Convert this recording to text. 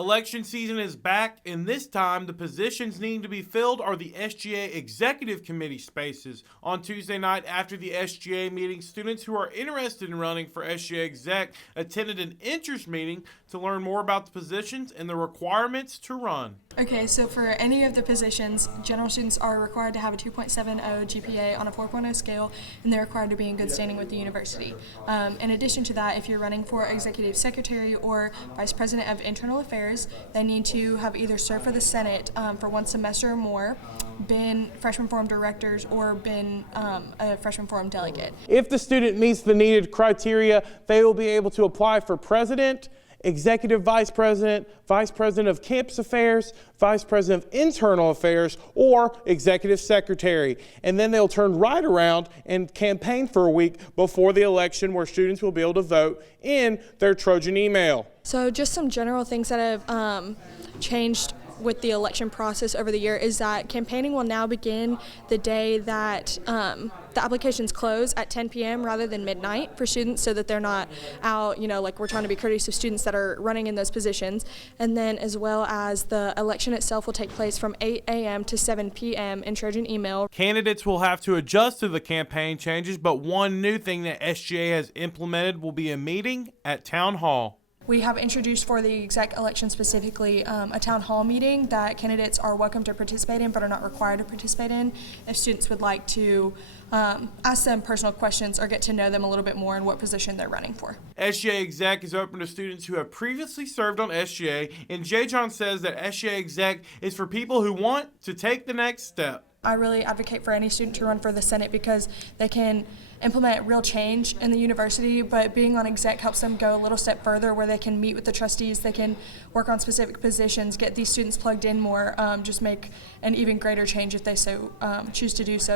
Election season is back, and this time the positions needing to be filled are the SGA Executive Committee spaces. On Tuesday night after the SGA meeting, students who are interested in running for SGA Exec attended an interest meeting to learn more about the positions and the requirements to run. Okay, so for any of the positions, general students are required to have a 2.70 GPA on a 4.0 scale, and they're required to be in good standing with the university. In addition to that, if you're running for executive secretary or vice president of internal affairs, they need to have either served for the Senate for 1 semester or more, been freshman forum directors, or been a freshman forum delegate. If the student meets the needed criteria, they will be able to apply for president, executive vice president of campus affairs, vice president of internal affairs, or executive secretary. And then they'll turn right around and campaign for a week before the election, where students will be able to vote in their Trojan email. So just some general things that have changed with the election process over the year is that campaigning will now begin the day that the applications close at 10 p.m. rather than midnight for students, so that they're not out, like we're trying to be courteous of students that are running in those positions. And then as well as the election itself will take place from 8 a.m. to 7 p.m. in Trojan email. Candidates will have to adjust to the campaign changes, but one new thing that SGA has implemented will be a meeting at Town Hall. We have introduced for the exec election specifically a town hall meeting that candidates are welcome to participate in but are not required to participate in if students would like to ask them personal questions or get to know them a little bit more in what position they're running for. SGA Exec is open to students who have previously served on SGA, and J. John says that SGA Exec is for people who want to take the next step. I really advocate for any student to run for the Senate because they can implement real change in the university, but being on exec helps them go a little step further, where they can meet with the trustees, they can work on specific positions, get these students plugged in more, just make an even greater change if they so choose to do so.